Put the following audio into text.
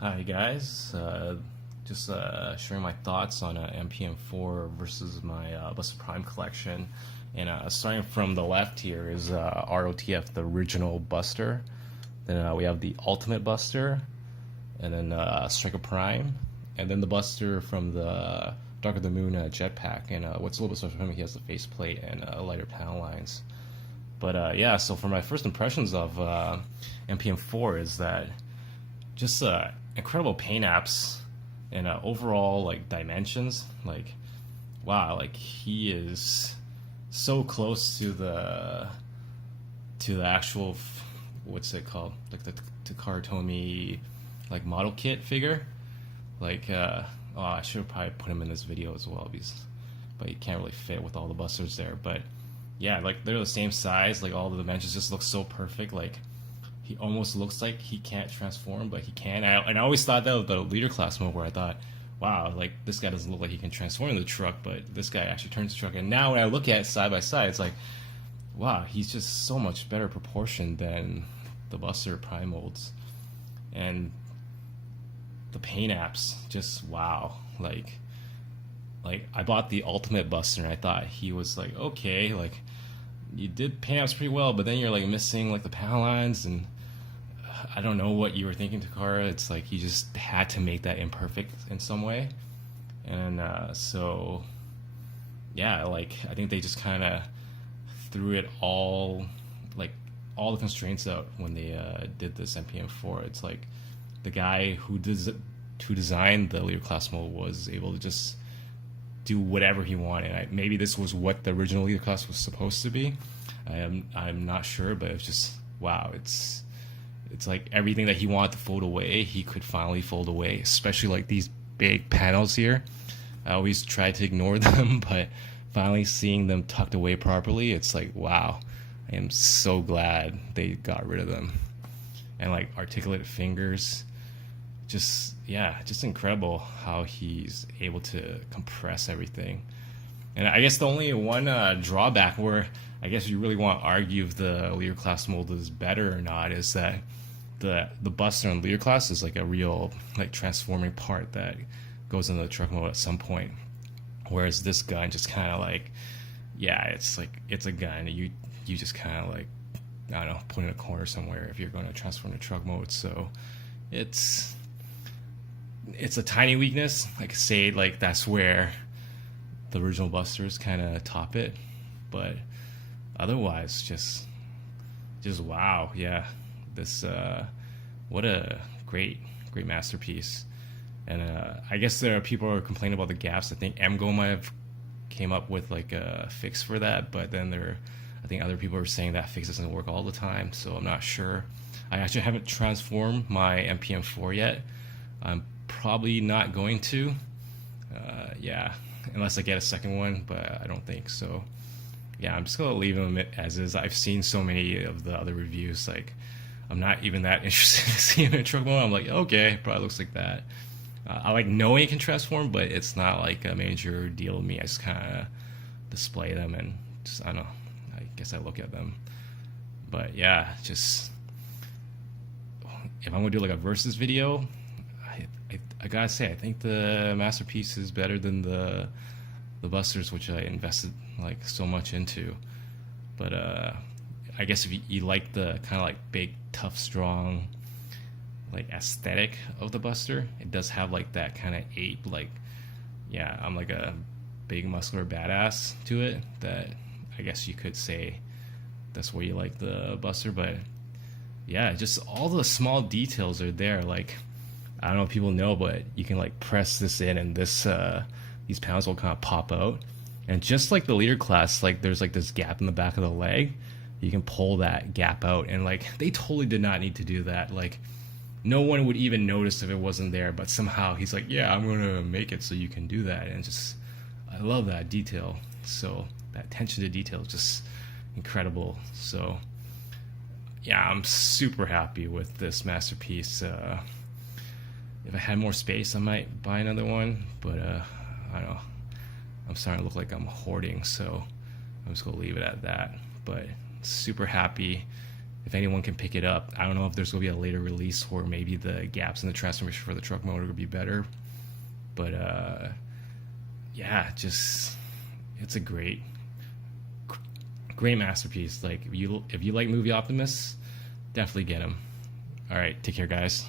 Hi guys, just sharing my thoughts on MPM 4 versus my Buster Prime collection. And starting from the left here is ROTF, the original Buster. Then we have the Ultimate Buster, and then Striker Prime, and then the Buster from the Dark of the Moon jetpack. And what's a little bit special for him, he has the faceplate and lighter panel lines. But yeah, so for my first impressions of MPM 4 is that just incredible paint apps and overall like dimensions. Like, wow, like he is so close to the actual what's it called, like the Takaratomi like model kit figure. Like, oh, I should have probably put him in this video as well, but he can't really fit with all the busters there. But yeah, like they're the same size. Like all the dimensions just look so perfect. Like he almost looks like he can't transform, but he can. And I always thought that with the leader class mode, where I thought, wow, like this guy doesn't look like he can transform the truck, but this guy actually turns the truck. And now when I look at it side by side, it's like, wow, he's just so much better proportioned than the Buster Prime molds. And the paint apps, just wow. Like I bought the Ultimate Buster and I thought he was like, okay, like you did paint apps pretty well, but then you're like missing like the panel lines, and I don't know what you were thinking, Takara. It's like you just had to make that imperfect in some way. And so yeah, like I think they just kind of threw it all, like all the constraints out when they did this MPM4. It's like the guy who designed the leader class mode was able to just do whatever he wanted. Maybe this was what the original leader class was supposed to be. I'm not sure, but it's just wow. It's like everything that he wanted to fold away, he could finally fold away. Especially like these big panels here. I always try to ignore them, but finally seeing them tucked away properly, it's like wow. I am so glad they got rid of them. And like articulated fingers, just yeah, just incredible how he's able to compress everything. And I guess the only one drawback, where I guess you really want to argue if the leader class mold is better or not, is that the Buster in leader class is like a real like transforming part that goes into the truck mode at some point, whereas this gun just kind of like, yeah, it's like it's a gun you just kind of like, I don't know, put in a corner somewhere if you're going to transform to truck mode. So it's a tiny weakness. Like say like that's where the original Busters kind of top it, but otherwise just wow. Yeah, this what a great masterpiece. And I guess there are people who are complaining about the gaps. I think MGO might have came up with like a fix for that, but then I think other people are saying that fix doesn't work all the time, so I'm not sure. I actually haven't transformed my MPM4 yet. I'm probably not going to, yeah, unless I get a second one, but I don't think so. Yeah, I'm just gonna leave them as is. I've seen so many of the other reviews, like I'm not even that interested in seeing it in truck mode. I'm like, okay, probably looks like that. I like knowing it can transform, but it's not like a major deal to me. I just kind of display them and just, I don't know, I guess I look at them. But yeah, just if I'm gonna do like a versus video, I gotta say I think the Masterpiece is better than the Busters, which I invested like so much into. But I guess if you like the kind of like big, tough, strong like aesthetic of the Buster, it does have like that kind of ape, like, yeah, I'm like a big muscular badass to it, that I guess you could say that's where you like the Buster. But yeah, just all the small details are there. Like, I don't know if people know, but you can like press this in and this these panels will kind of pop out. And just like the leader class, like there's like this gap in the back of the leg, you can pull that gap out. And like they totally did not need to do that. Like no one would even notice if it wasn't there, but somehow he's like, yeah, I'm gonna make it so you can do that. And just, I love that detail. So that attention to detail is just incredible. So yeah, I'm super happy with this Masterpiece. If I had more space, I might buy another one, but I don't know. I'm starting to look like I'm hoarding, so I'm just gonna leave it at that. But super happy, if anyone can pick it up. I don't know if there's going to be a later release, or maybe the gaps in the transmission for the truck motor would be better. But yeah, just it's a great masterpiece. Like if you like movie Optimus, definitely get him. All right, take care, guys.